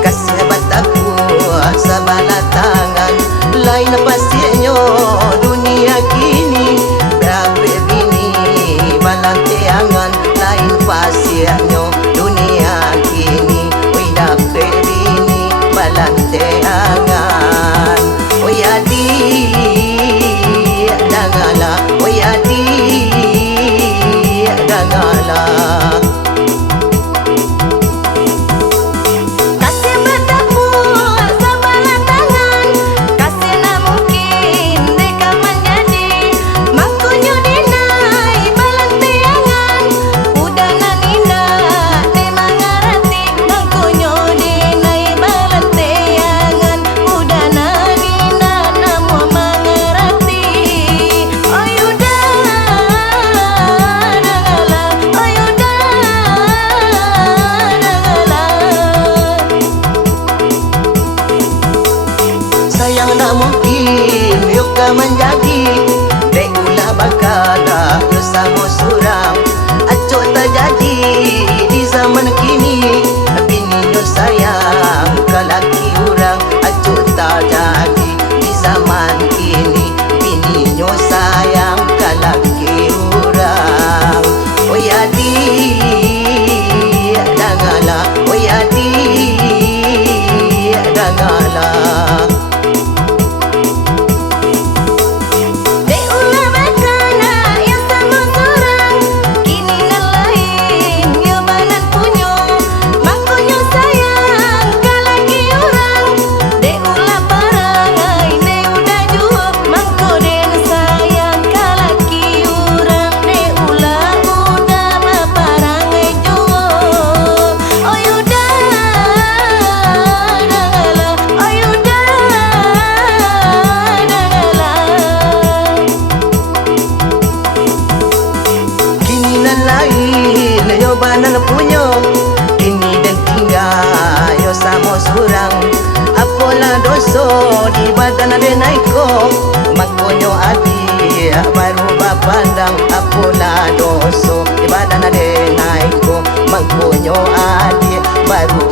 kasih bataku sebelah tangan. Lain pasienyo dunia kini, berabe bini balantiangan. Lain pasienyo dunia kini, berabe bini balantiangan. Oi adik dangala, oi adik dangala. Sayang tak mungkin yuka menjadi dek ulah bakala yo sama surang. Acok terjadi di zaman kini, bini yo sayang kalaki urang. Acok terjadi di zaman kini, bini yo sayang kalaki urang. Oi adik dangala, oi adik dangala. Lain yo banan punyo ini dan tinggal yo sama surang. Apalah dosa di badan ada naiko, makonyo adi baru bapandang. Apalah dosa di badan ada naiko, makonyo adi baru